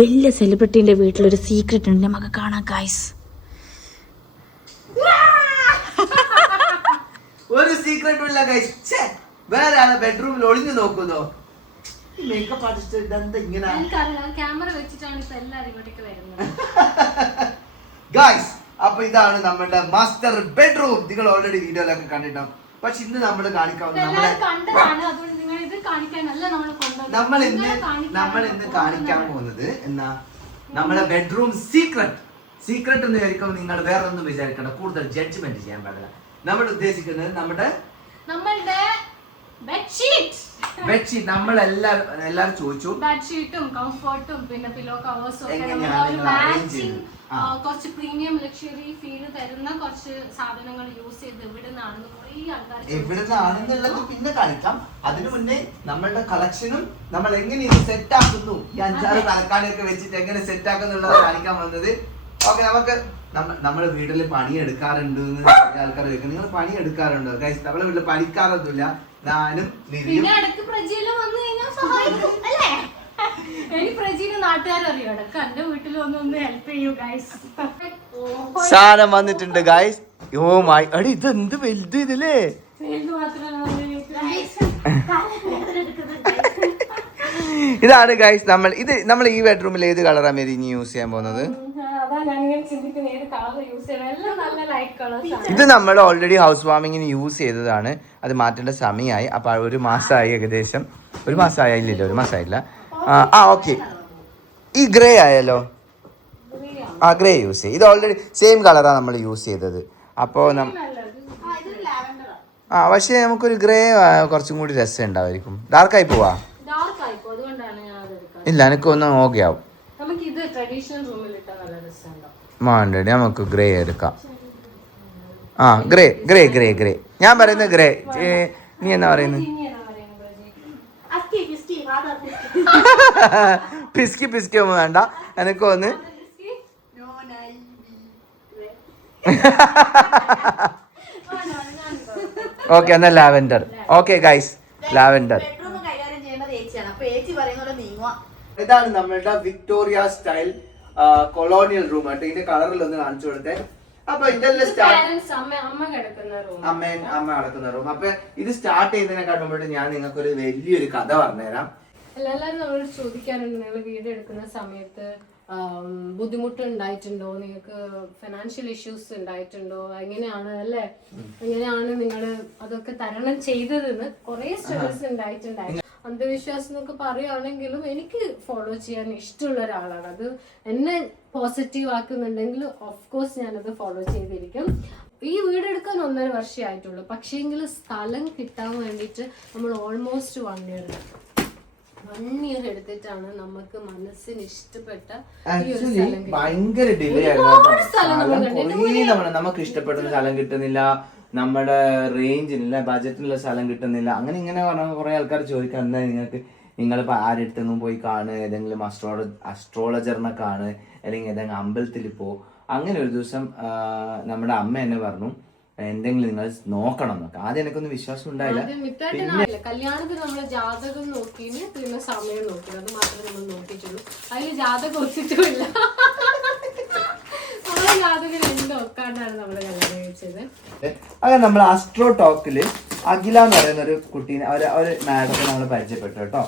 വലിയ സെലിബ്രിറ്റീൻ്റെ വീട്ടിലൊരു സീക്രട്ട് ഉണ്ട്, നമുക്ക് കാണാം ഗൈസ്. ഒരു സീക്രട്ടും ഇല്ല ഗൈസ്. വേറെ ആളെ ബെഡ്റൂമിൽ ഒളിഞ്ഞു നോക്കുന്നോ? മേക്കപ്പ് ആർട്ടിസ്റ്റ് ഇതെന്താ ഇങ്ങനെ? ക്യാമറ വെച്ചിട്ടാണ് ഇപ്പൊ എല്ലാരും ഇങ്ങോട്ടേക്ക് വരുന്നത്. ഗൈസ്, അപ്പൊ ഇതാണ് നമ്മുടെ മാസ്റ്റർ ബെഡ്റൂം. നിങ്ങൾ ഓൾറെഡി വീഡിയോയിലൊക്കെ കണ്ടിട്ടുണ്ടാവും. പക്ഷെ ഇന്ന് നമ്മൾ കാണിക്കാവുന്ന നമ്മൾ ഇന്ന് കാണിക്കാൻ പോകുന്നത് എന്നാ നമ്മുടെ ബെഡ്റൂം സീക്രട്ട് എന്ന് വിചാരിക്കുമ്പോൾ നിങ്ങൾ വേറെ ഒന്നും വിചാരിക്കണ്ട, കൂടുതൽ ജഡ്ജ്മെന്റ് ചെയ്യാൻ പാടില്ല. നമ്മൾ ഉദ്ദേശിക്കുന്നത് നമ്മുടെ ബെഡ്ഷീറ്റ്. നമ്മൾ എല്ലാരും ചോദിച്ചു ബെഡ്ഷീറ്റും കംഫർട്ടും പിന്നെ പില്ലോ കവേഴ്സും കുറച്ച് പ്രീമിയം ലക്ഷറി ഫീൽ തരുന്ന കുറച്ച് സാധനങ്ങൾ യൂസ് ചെയ്ത് എവിടുന്നാണെന്നുള്ളത് പിന്നെ കാണിക്കാം. അതിനു മുന്നേ നമ്മളുടെ കളക്ഷനും നമ്മൾ എങ്ങനെ ഇത് സെറ്റ് ആക്കുന്നു, ഈ 5-6 തലക്കാണിയൊക്കെ വെച്ചിട്ട് എങ്ങനെ സെറ്റ് ആക്കുന്നുള്ളത് കാണിക്കാൻ വന്നത്. ഓക്കെ, നമുക്ക് നമ്മുടെ വീട്ടിൽ പണി എടുക്കാറുണ്ട് ആൾക്കാർ ചോദിക്കും, നിങ്ങൾ പണി എടുക്കാറുണ്ടോ? ഗൈസ്, നമ്മളെ വീട്ടിൽ പണിക്കാറൊന്നുമില്ല. ഞാനും സാധനം വന്നിട്ടുണ്ട് ഗൈസ്. ഓ മൈ അടി, ഇത് എന്ത് വലുത് ഇതില്ലേ. ഇതാണ് ഗൈസ് നമ്മൾ ഈ ബെഡ്റൂമിൽ ഏത് കളറാണ് ഇനി യൂസ് ചെയ്യാൻ പോകുന്നത്? ഇത് നമ്മൾ ഓൾറെഡി ഹൗസ് വാമിങ്ങിന് യൂസ് ചെയ്തതാണ്. അത് മാറ്റേണ്ട സമയമായി. അപ്പൊ 1 മാസമായി, ഏകദേശം 1 മാസമായില്ല, 1 മാസമായില്ല. ഓക്കെ, ഈ ഗ്രേ ആയല്ലോ. ഗ്രേ യൂസ് ചെയ്യും. ഇത് ഓൾറെഡി സെയിം കളറാണ് നമ്മൾ യൂസ് ചെയ്തത്. അപ്പോൾ പക്ഷേ നമുക്കൊരു ഗ്രേ കുറച്ചും കൂടി രസം ഉണ്ടാവായിരിക്കും. ഡാർക്കായി പോവാ? ഇല്ല, എനിക്കൊന്നും ഓക്കെ ആവും. വേണ്ടടി, നമുക്ക് ഗ്രേ എടുക്കാം. ഗ്രേ. ഞാൻ പറയുന്നത് ഗ്രേ. നീ എന്നാ പറയുന്നത്? പിസ്കി ഒന്നും വേണ്ട, എനിക്കൊന്ന് ഓക്കെ എന്നാ ലാവെൻഡർ. Okay guys, lavender. ഇതാണ് നമ്മളുടെ വിക്ടോറിയ സ്റ്റൈൽ കൊളോണിയൽ റൂം ആയിട്ട്. ഇതിന്റെ കളറിൽ ഒന്ന് കാണിച്ചു കൊടുത്തേ. അപ്പൊ ഇതെല്ലാം അമ്മ കിടക്കുന്ന റൂം. അപ്പൊ ഇത് സ്റ്റാർട്ട് ചെയ്യുന്നതിനെക്കാട്ടും മുമ്പ് ഞാൻ നിങ്ങൾക്ക് ഒരു വലിയൊരു കഥ പറഞ്ഞുതരാം. എല്ലാവരും നമ്മളോട് ചോദിക്കാറുണ്ട്, നിങ്ങൾ വീഡിയോ എടുക്കുന്ന സമയത്ത് ബുദ്ധിമുട്ട് ഉണ്ടായിട്ടുണ്ടോ, നിങ്ങൾക്ക് ഫിനാൻഷ്യൽ ഇഷ്യൂസ് ഉണ്ടായിട്ടുണ്ടോ, എങ്ങനെയാണ് അല്ലേ, എങ്ങനെയാണ് നിങ്ങൾ അതൊക്കെ തരണം ചെയ്തതെന്ന് കുറെ സ്ട്രഗിൾസ് ഉണ്ടായിട്ടുണ്ടായിരുന്നു. അന്ധവിശ്വാസം എന്നൊക്കെ പറയുകയാണെങ്കിലും എനിക്ക് ഫോളോ ചെയ്യാൻ ഇഷ്ടമുള്ള ഒരാളാണ്. അത് എന്നെ പോസിറ്റീവ് ആക്കുന്നുണ്ടെങ്കിൽ ഓഫ് കോഴ്സ് ഞാനത് ഫോളോ ചെയ്തിരിക്കും. ഈ വീടെടുക്കാൻ 1.5 വർഷമേ ആയിട്ടുള്ളൂ. പക്ഷേങ്കിൽ സ്ഥലം കിട്ടാൻ വേണ്ടിയിട്ട് നമ്മൾ ഓൾമോസ്റ്റ് 1 ഇയർ എടുത്തിട്ടാണ് നമുക്ക് മനസ്സിന് ഇഷ്ടപ്പെട്ട ഭയങ്കര ഡിലേ ആയിരുന്നു. നമുക്ക് ഇഷ്ടപ്പെടുന്ന സ്ഥലം കിട്ടുന്നില്ല, നമ്മുടെ റേഞ്ചിനില്ല, ബജറ്റിനുള്ള സ്ഥലം കിട്ടുന്നില്ല. ഇങ്ങനെ പറഞ്ഞ കുറെ ആൾക്കാർ ചോദിക്കാൻ, എന്താ നിങ്ങൾ ആരെടുത്തൊന്നും പോയി കാണ്, ഏതെങ്കിലും അസ്ട്രോളജറിനെ കാണ്, അല്ലെങ്കിൽ ഏതെങ്കിലും അമ്പലത്തിൽ പോ. അങ്ങനെ ഒരു ദിവസം നമ്മുടെ അമ്മ എന്നെ പറഞ്ഞു, എന്തെങ്കിലും നിങ്ങൾ നോക്കണം എന്നൊക്കെ. ആദ്യം എനിക്കൊന്നും വിശ്വാസം ഉണ്ടായില്ല. കല്യാണത്തിന് നമ്മള് ജാതകം നോക്കി, പിന്നെ സമയം നോക്കി, അത് മാത്രമേ നമ്മൾ നോക്കിയിട്ടുള്ളൂ. അതിൽ ജാതകം ഒത്തിട്ടില്ല. അങ്ങനെ നമ്മൾ അസ്ട്രോ ടോക്കില് അഖില എന്ന് പറയുന്ന ഒരു കുട്ടീനെ ഒരു മാഡത്തെ നമ്മൾ പരിചയപ്പെട്ടു കേട്ടോ.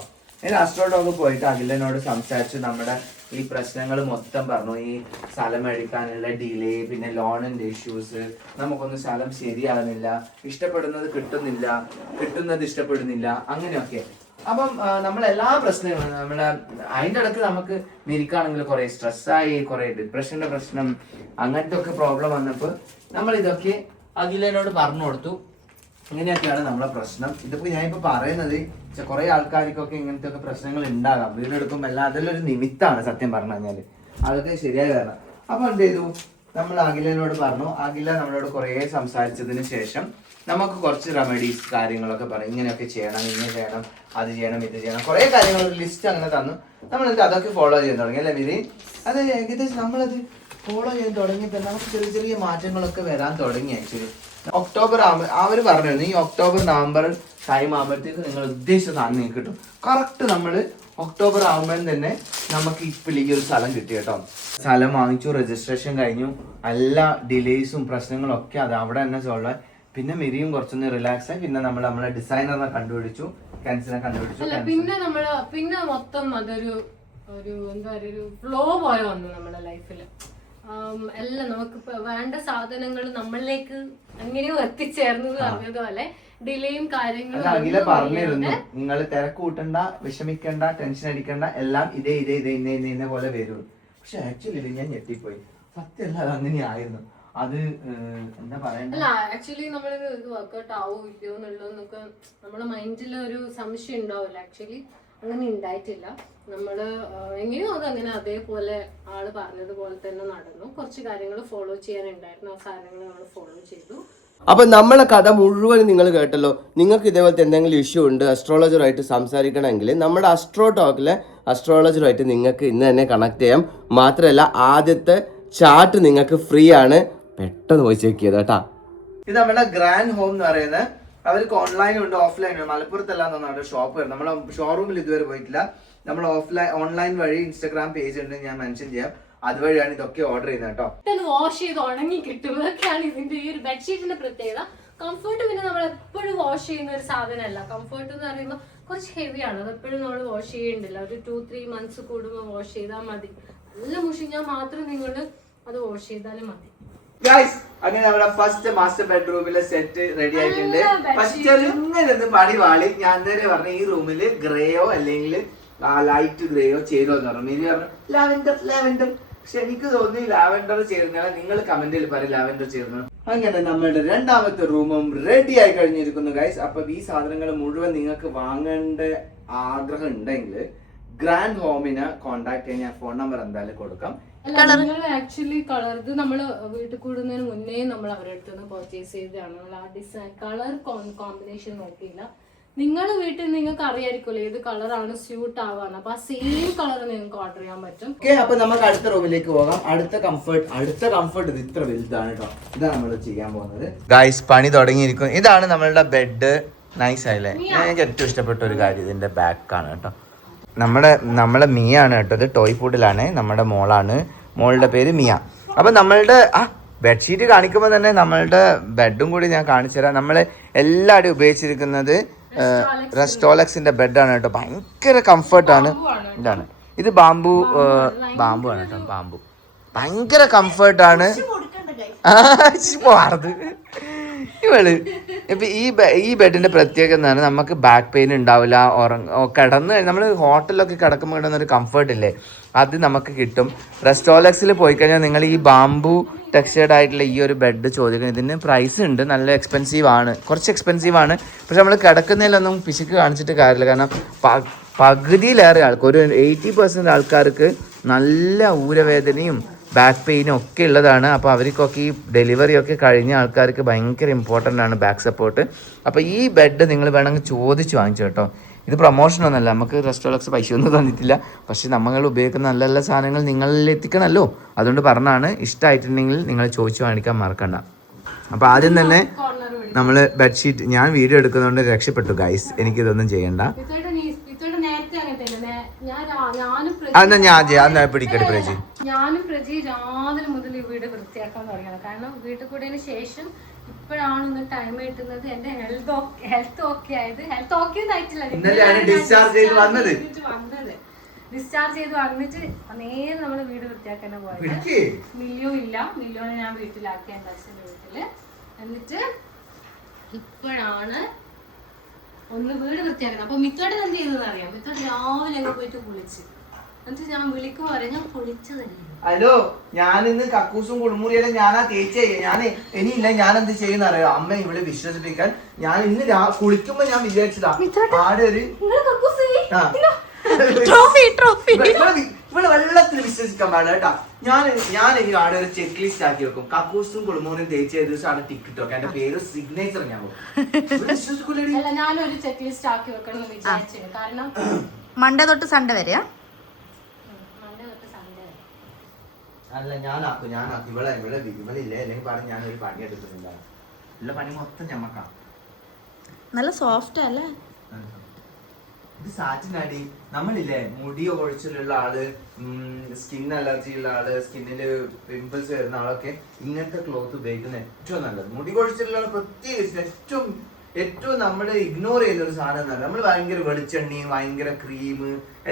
അസ്ട്രോ ടോക്ക് പോയിട്ട് അഖിലനോട് സംസാരിച്ചു. നമ്മുടെ ഈ പ്രശ്നങ്ങൾ മൊത്തം പറഞ്ഞു. ഈ സ്ഥലം മേടിക്കാനുള്ള ഡിലേ, പിന്നെ ലോണിന്റെ ഇഷ്യൂസ്, നമുക്കൊന്നും സ്ഥലം ശരിയാകുന്നില്ല, ഇഷ്ടപ്പെടുന്നത് കിട്ടുന്നില്ല, കിട്ടുന്നത് ഇഷ്ടപ്പെടുന്നില്ല, അങ്ങനെയൊക്കെ. അപ്പം നമ്മളെല്ലാ പ്രശ്നങ്ങളും അതിൻ്റെ ഇടയ്ക്ക് നമുക്ക് നിൽക്കുകയാണെങ്കിൽ കുറെ സ്ട്രെസ്സായി, കുറെ ഡിപ്രഷന്റെ പ്രശ്നം, അങ്ങനത്തെ ഒക്കെ പ്രോബ്ലം വന്നപ്പോൾ നമ്മൾ ഇതൊക്കെ അഖിലനോട് പറഞ്ഞു കൊടുത്തു. ഇങ്ങനെയൊക്കെയാണ് നമ്മളെ പ്രശ്നം. ഇതിപ്പോ ഞാനിപ്പോ പറയുന്നത് കുറെ ആൾക്കാർക്കൊക്കെ ഇങ്ങനത്തെ ഒക്കെ പ്രശ്നങ്ങൾ ഉണ്ടാകാം. വീടെടുക്കുമ്പോൾ എല്ലാം അതെല്ലാം ഒരു നിമിത്താണ് സത്യം പറഞ്ഞു കഴിഞ്ഞാല്. അതൊക്കെ ശരിയായി വരണം. അപ്പൊ എന്ത് ചെയ്തു, നമ്മൾ അഖിലനോട് പറഞ്ഞു. അഖില നമ്മളോട് കുറെ സംസാരിച്ചതിന് ശേഷം നമുക്ക് കുറച്ച് റെമഡീസ് കാര്യങ്ങളൊക്കെ പറയും. ഇങ്ങനെയൊക്കെ ചെയ്യണം, ഇങ്ങനെ ചെയ്യണം, അത് ചെയ്യണം, ഇത് ചെയ്യണം, കുറെ കാര്യങ്ങൾ ഒരു ലിസ്റ്റ് അങ്ങനെ തന്നു. നമ്മൾ അതൊക്കെ ഫോളോ ചെയ്യാൻ തുടങ്ങി അല്ലേ മിരി? അത് ഏകദേശം നമ്മളത് ഫോളോ ചെയ്യാൻ തുടങ്ങിയപ്പോൾ നമുക്ക് ചെറിയ ചെറിയ മാറ്റങ്ങളൊക്കെ വരാൻ തുടങ്ങി. ആക്ച്വലി ഒക്ടോബർ അവർ പറഞ്ഞിരുന്നു, ഈ ഒക്ടോബർ നവംബർ ടൈം ആകുമ്പോഴത്തേക്ക് നിങ്ങൾ ഉദ്ദേശിച്ച സാധനം നിങ്ങൾക്ക് കിട്ടും. കറക്റ്റ് നമ്മൾ ഒക്ടോബർ ആകുമ്പോൾ തന്നെ നമുക്ക് ഇപ്പോൾ ഈ ഒരു സ്ഥലം കിട്ടി കേട്ടോ. സ്ഥലം വാങ്ങിച്ചു, രജിസ്ട്രേഷൻ കഴിഞ്ഞു, എല്ലാ ഡിലേസും പ്രശ്നങ്ങളും ഒക്കെ അത് അവിടെ തന്നെ സോൾവ് ആയി. പിന്നെ മെരിയും കുറച്ചൊന്ന് റിലാക്സ് ആയി. പിന്നെ നമ്മളെ ഡിസൈനറിനെ കണ്ടുപിടിച്ചു, കെൻസിനെ കണ്ടുപിടിച്ചു. പിന്നെ മൊത്തം അതൊരു എന്താ പറയുക, ഒരു ഫ്ലോ പോലെ വന്നു നമ്മുടെ ലൈഫിൽ. എല്ലാം നമുക്ക് വേണ്ട സാധനങ്ങൾ നമ്മളിലേക്ക് എങ്ങനെയോ എത്തിച്ചേർന്നത് പറഞ്ഞതുപോലെ ഡിലേയും കാര്യങ്ങളും. അഖില പറഞ്ഞിരുന്നു, നിങ്ങൾ തിരക്ക് കൂട്ടണ്ട, വിഷമിക്കണ്ട, ടെൻഷൻ അടിക്കണ്ട, എല്ലാം ഇതേ പോലെ വരും. പക്ഷെ ആക്ച്വലി ഞാൻ ഞെട്ടിപ്പോയി. സത്യമല്ല, അങ്ങനെ ആയിരുന്നു. അത് എന്താ പറയണ്ട, ആക്ച്വലി നമ്മളിത് വർക്ക്ഔട്ട് ആവോ ഇല്ലയോ എന്നുള്ളതൊക്കെ നമ്മുടെ മൈൻഡിൽ ഒരു സംശയം ഉണ്ടാവില്ല. ആക്ച്വലി അങ്ങനെ ഉണ്ടായിട്ടില്ല. നമ്മള് എങ്ങനെയോ അതങ്ങനെ അതേപോലെ ആള് പറഞ്ഞതുപോലെ തന്നെ നടന്നു. കുറച്ച് കാര്യങ്ങൾ ഫോളോ ചെയ്യാനുണ്ടായിരുന്നു, ആ സാധനങ്ങൾ നമ്മൾ ഫോളോ ചെയ്തു. അപ്പൊ നമ്മളെ കഥ മുഴുവൻ നിങ്ങൾ കേട്ടല്ലോ. നിങ്ങൾക്ക് ഇതേപോലത്തെ എന്തെങ്കിലും ഇഷ്യൂ ഉണ്ട്, അസ്ട്രോളജറുമായിട്ട് സംസാരിക്കണമെങ്കിൽ നമ്മുടെ അസ്ട്രോ ടോക്കിലെ അസ്ട്രോളജറുമായിട്ട് നിങ്ങൾക്ക് ഇന്ന് തന്നെ കണക്ട് ചെയ്യാം. മാത്രമല്ല ആദ്യത്തെ ചാർട്ട് നിങ്ങൾക്ക് ഫ്രീ ആണ്, പെട്ടെന്ന് പോയി ചെക്ക് ചെയ്ത് കേട്ടാ. ഇത് നമ്മുടെ ഗ്രാൻഡ് ഹോം എന്ന് പറയുന്നത് അവർക്ക് ഓൺലൈനും ഉണ്ട് ഓഫ്ലൈനും ഉണ്ട്. മലപ്പുറത്തെല്ലാം അവരുടെ ഷോപ്പ് വരും. നമ്മളെ ഷോറൂമിൽ ഇതുവരെ പോയിട്ടില്ല. നമ്മൾ ഓൺലൈൻ വഴി ഇൻസ്റ്റാഗ്രാം പേജ് ഉണ്ട്, ഞാൻ മെൻഷൻ ചെയ്യാം. അതുവഴിയാണ് ഇതൊക്കെ ഓർഡർ ചെയ്യുന്നത് കേട്ടോ. വാഷ് ചെയ്ത് ഉണങ്ങി കിട്ടും. ഇതൊക്കെയാണ് ഇതിന്റെ ഈ ഒരു ബെഡ്ഷീറ്റിന്റെ പ്രത്യേകത. കംഫർട്ട് പിന്നെ നമ്മൾ എപ്പോഴും വാഷ് ചെയ്യുന്ന ഒരു സാധനമല്ല. കംഫർട്ട് എന്ന് പറയുമ്പോൾ കുറച്ച് ഹെവിയാണ്, അത് എപ്പോഴും നമ്മൾ വാഷ് ചെയ്യണ്ടില്ല. ഒരു 2-3 months കൂടുമ്പോൾ വാഷ് ചെയ്താൽ മതി. നല്ല മുഷിഞ്ഞാൽ മാത്രം നിങ്ങൾ അത് വാഷ് ചെയ്താലും മതി. അങ്ങനെ നമ്മുടെ ഫസ്റ്റ് മാസ്റ്റർ ബെഡ്റൂമിലെ സെറ്റ് റെഡി ആയിട്ടുണ്ട്. പക്ഷെ ചെറുങ്ങനെ പടി വാളി. ഞാൻ നേരെ പറഞ്ഞു ഈ റൂമില് ഗ്രേയോ അല്ലെങ്കിൽ ലൈറ്റ് ഗ്രേയോ ചേരുമെന്ന് പറഞ്ഞു. ഇനി പറഞ്ഞു ലാവെൻഡർ. പക്ഷെ എനിക്ക് തോന്നി ലാവെൻഡർ ചേരുന്ന, നിങ്ങൾ കമന്റിൽ പറയും ലാവെൻഡർ ചേരുന്നു. അങ്ങനെ നമ്മുടെ രണ്ടാമത്തെ റൂമും റെഡി ആയി കഴിഞ്ഞിരിക്കുന്നു ഗൈസ്. അപ്പൊ ഈ സാധനങ്ങൾ മുഴുവൻ നിങ്ങൾക്ക് വാങ്ങേണ്ട ആഗ്രഹം ഉണ്ടെങ്കിൽ ഗ്രാൻഡ് ഹോമിനെ കോൺടാക്ട് ചെയ്യാൻ ഞാൻ ഫോൺ നമ്പർ എന്തായാലും കൊടുക്കാം. ആക്ച്വലി കളർ ഇത് നമ്മൾ വീട്ടിൽ കൂടുന്നതിന് മുന്നേ നമ്മൾ അവരുടെ അടുത്ത് നിന്ന് പർച്ചേസ് ചെയ്തതാണ്. നമ്മൾ ആ ഡിസൈൻ കളർ കോമ്പിനേഷൻ നോക്കിയില്ല. നിങ്ങളുടെ വീട്ടിൽ നിങ്ങൾക്ക് അറിയായിരിക്കുമല്ലോ ഏത് കളറാണ് സ്യൂട്ട് ആവാന്ന്. അപ്പൊ ആ സെയിം കളർ നിങ്ങൾക്ക് ഓർഡർ ചെയ്യാൻ പറ്റും. അപ്പൊ നമുക്ക് അടുത്ത റൂമിലേക്ക് പോകാം. അടുത്ത കംഫർട്ട് ഇത് ഇത്ര വലുതാണ് കേട്ടോ. ഇതാണ് നമ്മൾ ചെയ്യാൻ പോകുന്നത് ഗൈസ്. പണി തുടങ്ങിയിരിക്കും. ഇതാണ് നമ്മളുടെ ബെഡ്. നൈസ് ആയില്ലേ? എനിക്ക് ഏറ്റവും ഇഷ്ടപ്പെട്ട ഒരു കാര്യം ഇതിന്റെ ബാക്കാണ് കേട്ടോ. നമ്മളെ മിയാണ് കേട്ടോ. ഇത് ടോയ് ഫുഡിലാണ്. നമ്മുടെ മോളുടെ പേര് മിയ. അപ്പൊ നമ്മളുടെ ബെഡ്ഷീറ്റ് കാണിക്കുമ്പോൾ തന്നെ നമ്മളുടെ ബെഡും കൂടി ഞാൻ കാണിച്ചു തരാം. നമ്മൾ എല്ലാവരും ഉപയോഗിച്ചിരിക്കുന്നത് റെസ്റ്റോളക്സിന്റെ ബെഡാണ് കേട്ടോ. ഭയങ്കര കംഫർട്ടാണ്. ഇതാണ് ഇത് ബാംബു ആണ് കേട്ടോ. ബാംബു ഭയങ്കര കംഫർട്ടാണ്. ഇവള് ഇപ്പൊ ഈ ബെഡിന്റെ പ്രത്യേകത എന്താണ്, നമുക്ക് ബാക്ക് പെയിൻ ഉണ്ടാവില്ല. കിടന്ന് നമ്മൾ ഹോട്ടലിലൊക്കെ കിടക്കുമ്പോൾ കിടന്ന ഒരു കംഫർട്ട് ഇല്ലേ, അത് നമുക്ക് കിട്ടും. റെസ്റ്റോളക്സിൽ പോയി കഴിഞ്ഞാൽ നിങ്ങൾ ഈ ബാംബു ടെക്സ്റ്റേർഡ് ആയിട്ടുള്ള ഈ ഒരു ബെഡ് ചോദിക്കണം. ഇതിന് പ്രൈസ് ഉണ്ട്, നല്ല എക്സ്പെൻസീവ് ആണ്, കുറച്ച് എക്സ്പെൻസീവ് ആണ്. പക്ഷെ നമ്മൾ കിടക്കുന്നതിലൊന്നും പിശുക്ക് കാണിച്ചിട്ട് കാര്യമില്ല. കാരണം പകുതിയിലേറെ ആൾക്കാർ, ഒരു 80% ആൾക്കാർക്ക് നല്ല ഊരവേദനയും ബാക്ക് പെയിനും ഒക്കെ ഉള്ളതാണ്. അപ്പോൾ അവർക്കൊക്കെ ഈ ഡെലിവറി ഒക്കെ കഴിഞ്ഞ ആൾക്കാർക്ക് ഭയങ്കര ഇമ്പോർട്ടൻ്റ് ആണ് ബാക്ക് സപ്പോർട്ട്. അപ്പോൾ ഈ ബെഡ് നിങ്ങൾ വേണമെങ്കിൽ ചോദിച്ച് വാങ്ങിച്ചു കേട്ടോ. ഇത് പ്രൊമോഷനൊന്നുമല്ല, നമുക്ക് റെസ്റ്റോറൻറ്റ്സ് പൈസ ഒന്നും തന്നിട്ടില്ല. പക്ഷെ നമ്മൾ ഉപയോഗിക്കുന്ന നല്ല നല്ല സാധനങ്ങൾ നിങ്ങളിൽ എത്തിക്കണമല്ലോ, അതുകൊണ്ട് പറഞ്ഞാണ്. ഇഷ്ടമായിട്ടുണ്ടെങ്കിൽ നിങ്ങൾ ചോദിച്ചു വാങ്ങിക്കാൻ മറക്കണ്ട. അപ്പോൾ ആദ്യം തന്നെ നമ്മൾ ബെഡ്ഷീറ്റ്, ഞാൻ വീഡിയോ എടുക്കുന്നതുകൊണ്ട് രക്ഷപ്പെട്ടു ഗൈസ്, എനിക്കിതൊന്നും ചെയ്യണ്ട. ഞാനും പ്രജി രാവിലെ മുതൽ ഈ വീട് വൃത്തിയാക്കാൻ തുടങ്ങിയത്. കാരണം വീട്ടിൽ കൂടിയതിന് ശേഷം ഇപ്പോഴാണ് ഒന്ന് ടൈം കിട്ടുന്നത്. എന്റെ ഹെൽത്ത് ഓക്കെ ആയിട്ടില്ല. ഡിസ്ചാർജ് ചെയ്ത് വന്നിട്ട് നേരെ നമ്മള് വീട് വൃത്തിയാക്കാൻ പോയത്. മില്യോനെ ഞാൻ വീട്ടിലാക്കി, എന്റെ അച്ഛൻ്റെ വീട്ടില്. എന്നിട്ട് ഇപ്പോഴാണ് ഒന്ന് വീട് വൃത്തിയാക്കുന്നത്. അപ്പൊ മിത്തോട്ടൻ എന്ത് ചെയ്തതെന്ന് അറിയാം. മിത്തോട്ട് രാവിലെ അങ്ങ് പോയിട്ട് കുളിച്ച്, എന്നിട്ട് ഞാൻ വിളിക്കുമ്പോ പറയാം ഞാൻ കുളിച്ചതല്ലേ. ഹലോ, ഞാനിന്ന് കക്കൂസും കുളിമുറിയെല്ലാം ഞാനാ തേച്ചേ. ഇനിയില്ല, ഞാൻ എന്ത് ചെയ്യുന്ന അറിയോ, അമ്മ ഇവിടെ വിശ്വസിപ്പിക്കാൻ ഞാൻ ഇന്ന് കുളിക്കുമ്പോ ഞാൻ വിചാരിച്ചതാ ആടെ ഒരു ഇവിടെ വെള്ളത്തിൽ വിശ്വസിക്കാൻ പാടില്ല കേട്ടാ. ഞാൻ ഇനി ആടെ ഒരു ചെക്ക് ലിസ്റ്റ് ആക്കി വെക്കും. കക്കൂസും കുളിമുറിയും തേച്ച ദിവസം ആടെ ടിക്കറ്റ് വെക്കാം. എന്റെ പേര് സിഗ്നേച്ചർ ഞാൻ വിശ്വസിക്കൂല. ഞാനൊരു ചെക്ക് ലിസ്റ്റ് ആക്കി വെക്കണം എന്ന് വിചാരിച്ചു. കാരണം മൺഡേ തൊട്ട് സൺഡേ വരെയാ? അല്ല, ഞാനാക്കും. ഇവളില്ലേ, അല്ലെങ്കിൽ പറഞ്ഞ് ഞാനൊരു പണി എടുക്കുന്നുണ്ടാവും. ഉള്ള പണി മൊത്തം ഞമ്മക്കാം. നല്ല സോഫ്റ്റ് അല്ലേ? ഇത് സാറ്റിനടി. നമ്മളില്ലേ മുടി ഒഴിച്ചിലുള്ള ആള്, സ്കിൻ അലർജി ഉള്ള ആള്, സ്കിന്നില് പിമ്പിൾസ് വരുന്ന ആളൊക്കെ ഇങ്ങനത്തെ ക്ലോത്ത് ഉപയോഗിക്കുന്ന ഏറ്റവും നല്ലത്. മുടി കൊഴിച്ചിലുള്ള ആള് പ്രത്യേകിച്ച് ഏറ്റവും നമ്മൾ ഇഗ്നോർ ചെയ്യുന്ന ഒരു സാധനം എന്നല്ല. നമ്മൾ ഭയങ്കര വെളിച്ചെണ്ണയും ഭയങ്കര ക്രീം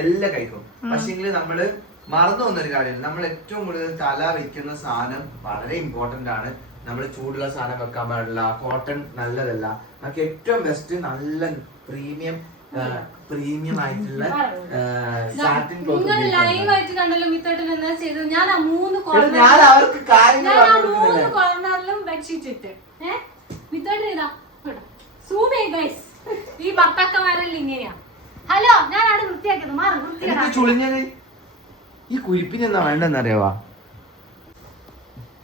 എല്ലാം കഴിക്കും. പക്ഷെങ്കിൽ നമ്മള് മറന്നു പോകുന്നൊരു കാര്യമില്ല, നമ്മൾ ഏറ്റവും കൂടുതൽ തല വെക്കുന്ന സാധനം വളരെ ഇമ്പോർട്ടന്റ് ആണ്. നമ്മൾ ചൂടുള്ള സാധനം വെക്കാൻ പാടില്ല, കോട്ടൺ നല്ലതല്ല. നമുക്ക് ഏറ്റവും ബെസ്റ്റ് നല്ല പ്രീമിയം ആയിട്ടുള്ള സാറ്റിൻ ക്ലോത്ത്. ഞാൻ അവർക്ക് കോർണറിലും ബെഡ്ഷീറ്റ് ഇട്ട് ഈ ഭർത്താക്കന്മാരെല്ലാം ഇങ്ങനെയാ. ഹലോ, ഞാൻ അവിടെ വൃത്തിയാക്കിയത് മാറി ചുളിഞ്ഞത്. ഈ കുരിപ്പിന് എന്നാ വേണ്ടെന്നറിയാവാ,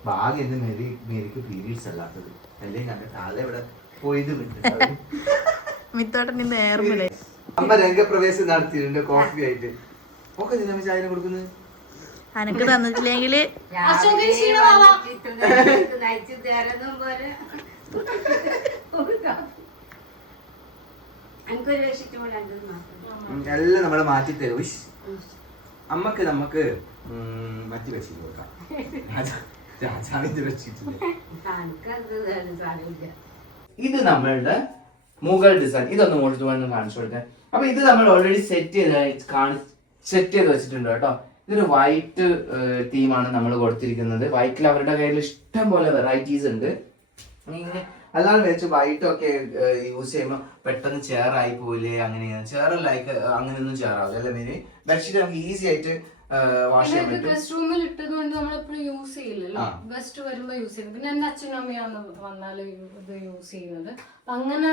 ഭാഗ്യം ഇത് മേരിക്ക് പീരീഡ്സ് അല്ലാത്തത്. അല്ലെങ്കിൽ കണ്ട കാല ഇവിടെ പോയത് അമ്മ രംഗപ്രവേശം നടത്തിയിട്ടുണ്ട് കോഫി ആയിട്ട്. ഒക്കെ നമ്മൾ ചായ കൊടുക്കുന്നത് അനക്ക് തന്നിട്ടില്ലെങ്കില് എല്ലാം നമ്മളെ മാറ്റി തരും. അമ്മക്ക് നമുക്ക് മറ്റു ബെഡ്ഷീറ്റ് കൊടുക്കാം. രാജാവിന്റെ ബെഡ്ഷീറ്റ്. ഇത് നമ്മളുടെ മുഗൾ ഡിസൈൻ. ഇതൊന്ന് മോഷിച്ചു പോകാൻ കാണിച്ചു കൊടുത്തേ. അപ്പൊ ഇത് നമ്മൾ ഓൾറെഡി സെറ്റ് ചെയ്ത് വെച്ചിട്ടുണ്ട് കേട്ടോ. ഇതൊരു വൈറ്റ് തീമാണ് നമ്മൾ കൊടുത്തിരിക്കുന്നത്. വൈറ്റിൽ അവരുടെ കയ്യിൽ ഇഷ്ടം പോലെ വെറൈറ്റീസ് ഉണ്ട്. ഇങ്ങനെ അല്ലാതെ വെച്ച് വൈറ്റ് ഒക്കെ യൂസ് ചെയ്യുമ്പോൾ പെട്ടെന്ന് ചെയറായി പോയില്ലേ, അങ്ങനെയാണ് ചെയറല്ലായിക്ക് അങ്ങനെയൊന്നും ചെയറാവില്ല അല്ലെ. മെയിൻ ബെഡ്ഷീറ്റ് നമുക്ക് ഈസി ആയിട്ട് വാഷ് ചെയ്യാൻ പറ്റും. ഗസ്റ്റ് റൂമിൽ ഇട്ടത് കൊണ്ട് നമ്മൾ എപ്പോഴും യൂസ് ചെയ്യില്ലല്ലോ, ഗസ്റ്റ് വരുമ്പോ യൂസ് ചെയ്യും. പിന്നെ എന്റെ അച്ഛനും അമ്മയാണ് വന്നാലും ഇത് യൂസ് ചെയ്യുന്നത്. അങ്ങനെ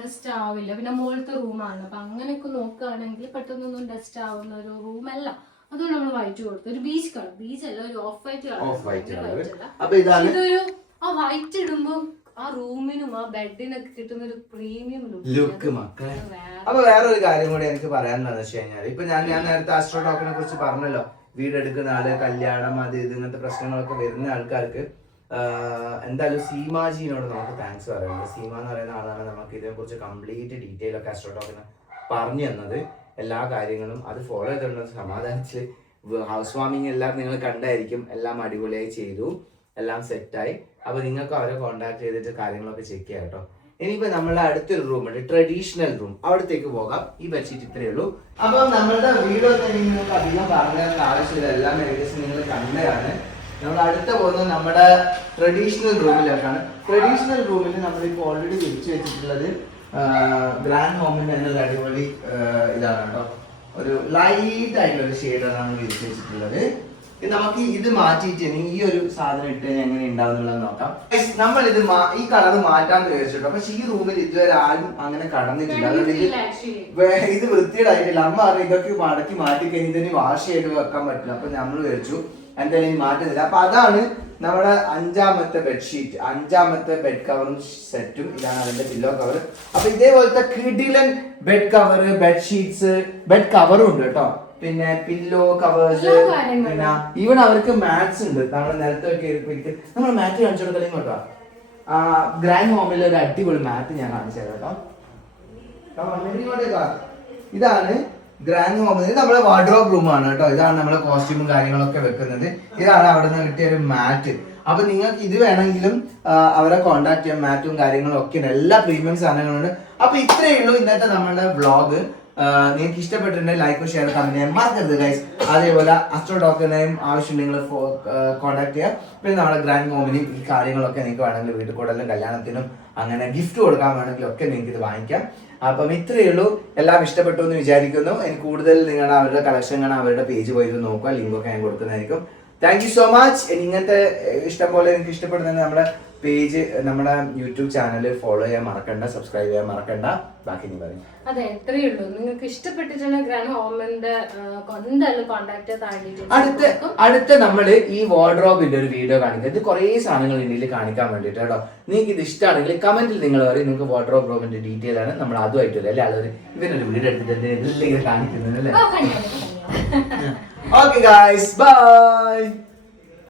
ഡസ്റ്റ് ആവില്ല. പിന്നെ മുകളിലത്തെ റൂമാണ്, അപ്പൊ അങ്ങനെയൊക്കെ നോക്കുകയാണെങ്കിൽ പെട്ടെന്നൊന്നും ഡസ്റ്റ് ആവുന്ന ഒരു റൂമല്ല. അതുകൊണ്ട് നമ്മൾ വൈറ്റ് കൊടുത്തു. ഒരു ബീച്ച് കളർ, ബീച്ച് അല്ല, ഒരു ഓഫ് വൈറ്റ് കളർ. ഇതൊരു ആ വൈറ്റ് ഇടുമ്പോ ആ റൂമിനും ആ ബെഡിനൊക്കെ കിട്ടുന്ന ഒരു പ്രീമിയം ലുക്ക് മക്കളെ. അപ്പൊ വേറൊരു കാര്യം കൂടി എനിക്ക് പറയാനുള്ളത് വെച്ച് കഴിഞ്ഞാൽ, ഇപ്പൊ ഞാൻ നേരത്തെ ആസ്ട്രോ ടോക്കിനെ കുറിച്ച് പറഞ്ഞല്ലോ. വീടെടുക്കുന്ന ആള്, കല്യാണം, അത് ഇത് ഇങ്ങനത്തെ പ്രശ്നങ്ങളൊക്കെ വരുന്ന ആൾക്കാർക്ക് എന്തായാലും സീമാജിനോട് നമുക്ക് താങ്ക്സ് പറയുന്നത്. സീമ എന്ന് പറയുന്ന ആളാണ് നമുക്ക് ഇതിനെ കുറിച്ച് കംപ്ലീറ്റ് ഡീറ്റെയിൽ ഒക്കെ ആസ്ട്രോ ടോക്കിന് പറഞ്ഞു തന്നത്. എല്ലാ കാര്യങ്ങളും അത് ഫോളോ ചെയ്തിട്ടുള്ള സമാധാനത്തില് ഹൗസ് വാമിങ് എല്ലാം നിങ്ങൾ കണ്ടായിരിക്കും. എല്ലാം അടിപൊളിയായി ചെയ്തു, എല്ലാം സെറ്റായി. അപ്പൊ നിങ്ങൾക്ക് അവരെ കോൺടാക്ട് ചെയ്തിട്ട് കാര്യങ്ങളൊക്കെ ചെക്ക് ചെയ്യാം കേട്ടോ. ഇനിയിപ്പോ നമ്മളെ അടുത്തൊരു റൂം ഉണ്ട്, ട്രഡീഷണൽ റൂം. അവിടത്തേക്ക് പോകാം. ഈ ബെഡ്ഷീറ്റ് ഇത്രയേ ഉള്ളൂ. അപ്പൊ നമ്മളുടെ വീടൊക്കെ നിങ്ങൾക്ക് അധികം പറഞ്ഞ ആവശ്യമില്ല, എല്ലാം ഏകദേശം നിങ്ങൾ കണ്ടതാണ്. നമ്മൾ അടുത്ത പോകുന്നത് നമ്മുടെ ട്രഡീഷണൽ റൂമിലേക്കാണ്. ട്രഡീഷണൽ റൂമിൽ നമ്മളിപ്പോൾ ഓൾറെഡി വിരിച്ചു വെച്ചിട്ടുള്ളത് ഗ്രാൻഡ് ഹോമിന്റെ എന്നൊരു അടിപൊളി ഇതാണ് കേട്ടോ. ഒരു ലൈറ്റ് ആയിട്ടുള്ള ഒരു ഷെയ്ഡാണ് നമ്മൾ വിരിച്ചു വെച്ചിട്ടുള്ളത്. നമുക്ക് ഇത് മാറ്റിയിട്ട് ഈ ഒരു സാധനം ഇട്ട് എങ്ങനെ ഉണ്ടാവുന്നുള്ളത് നോക്കാം. നമ്മൾ ഇത് ഈ കളർ മാറ്റാന്ന് വിചാരിച്ചിട്ടോ. പക്ഷെ ഈ റൂമിൽ ഇതുവരെ ആരും അങ്ങനെ കടന്നിട്ടില്ല. അതുകൊണ്ട് ഇത് വൃത്തിയിടായിട്ടില്ല. അമ്മ പറഞ്ഞു ഇതൊക്കെ മടക്കി മാറ്റി കഴിഞ്ഞ് ഇതിന് വാഷ് ചെയ്ത് വെക്കാൻ പറ്റില്ല. അപ്പൊ നമ്മൾ വിചാരിച്ചു എന്തായാലും ഇനി മാറ്റുന്നില്ല. അപ്പൊ അതാണ് നമ്മുടെ 5ാമത്തെ ബെഡ്ഷീറ്റ്, 5ാമത്തെ ബെഡ് കവറും സെറ്റും. ഇതാണ് അതിന്റെ പില്ലോ കവർ. അപ്പൊ ഇതേപോലത്തെ കിഡിലൻ ബെഡ് കവർ, ബെഡ്ഷീറ്റ്സ്, ബെഡ് കവറും ഉണ്ട് കേട്ടോ. പിന്നെ പില്ലോ കവേഴ്സ്, പിന്നെ ഈവൻ അവർക്ക് മാറ്റ്സ് ഉണ്ട്. നമ്മുടെ നിലത്തൊക്കെ നമ്മൾ മാറ്റ് കാണിച്ചു കൊടുക്കലും കേട്ടോ. ഗ്രാൻഡ് ഹോമിൽ ഒരു അടിപൊളി മാറ്റ് ഞാൻ കാണിച്ചു തരാം കേട്ടോ. ഇതാണ് ഗ്രാൻഡ് ഹോമിൽ നമ്മുടെ വാർഡ്രോബ് റൂമാണ് കേട്ടോ. ഇതാണ് നമ്മളെ കോസ്റ്റ്യൂമും കാര്യങ്ങളൊക്കെ വെക്കുന്നത്. ഇതാണ് അവിടെ നിന്ന് കിട്ടിയ ഒരു മാറ്റ്. അപ്പൊ നിങ്ങൾക്ക് ഇത് വേണമെങ്കിലും അവരെ കോൺടാക്ട് ചെയ്യാം. മാറ്റും കാര്യങ്ങളും ഒക്കെ ഉണ്ട്, എല്ലാ പ്രീമിയം സാധനങ്ങളുണ്ട്. അപ്പൊ ഇത്രയേ ഉള്ളൂ ഇന്നത്തെ നമ്മളുടെ വ്ളോഗ്. നിങ്ങൾക്ക് ഇഷ്ടപ്പെട്ടിട്ടുണ്ടെങ്കിൽ ലൈക്കും ഷെയർ കമന്റ് ചെയ്യാൻ മറക്കരുത് ഗൈസ്. അതേപോലെ ആസ്ട്രോ ടോക്കിനെയും ആവശ്യം നിങ്ങൾ കോൺടാക്ട് ചെയ്യാം. പിന്നെ നമ്മുടെ ഗ്രാൻഡ് ഹോമിനും ഈ കാര്യങ്ങളൊക്കെ നിങ്ങൾക്ക് വേണമെങ്കിൽ വീട്ടിൽ കൂടലും കല്യാണത്തിനും അങ്ങനെ ഗിഫ്റ്റ് കൊടുക്കാൻ വേണമെങ്കിലും ഒക്കെ നിങ്ങൾക്ക് ഇത് വാങ്ങിക്കാം. അപ്പം ഇത്രയേ ഉള്ളൂ. എല്ലാം ഇഷ്ടപ്പെട്ടു എന്ന് വിചാരിക്കുന്നു. എനിക്ക് കൂടുതൽ നിങ്ങളുടെ അവരുടെ കളക്ഷൻ കാണാൻ അവരുടെ പേജ് പോയിട്ട് നോക്കുക. ലിങ്കൊക്കെ ഞാൻ കൊടുക്കുന്നതായിരിക്കും. Thank you so much. ഇങ്ങനത്തെ ഇഷ്ടം പോലെ എനിക്ക് ഇഷ്ടപ്പെടുന്ന നമ്മുടെ പേജ്, നമ്മുടെ യൂട്യൂബ് ചാനൽ ഫോളോ ചെയ്യാൻ മറക്കണ്ട, സബ്സ്ക്രൈബ് ചെയ്യാൻ മറക്കണ്ട. ബാക്കി നീ പറയും. അതെ, ഇത്രയേ ഉള്ളൂ. നിങ്ങൾക്ക് ഇഷ്ടപ്പെട്ടിട്ടുണ്ടെങ്കിൽ ഗ്രാൻഡ് ഹോമിന്റെ എന്തായാലും കോൺടാക്ട് അടുത്ത നമ്മള് ഈ വാർഡ്രോബിന്റെ ഒരു വീഡിയോ കാണിക്കുക. ഇത് കുറെ സാധനങ്ങൾ ഇന്ത്യയിൽ കാണിക്കാൻ വേണ്ടിട്ട് കേട്ടോ. നിങ്ങൾക്ക് ഇത് ഇഷ്ടമാണെങ്കിൽ കമന്റിൽ നിങ്ങൾ പറയും നിങ്ങൾക്ക് വാർഡ്രോബ് റൂമിന്റെ ഡീറ്റെയിൽ ആണ്. നമ്മൾ അതുമായിട്ട് വരും അല്ലെ, ആളൊരു ഇവനൊരു വീഡിയോ എടുത്തിട്ട് കാണിക്കുന്നത് അല്ലേ. Okay guys, by.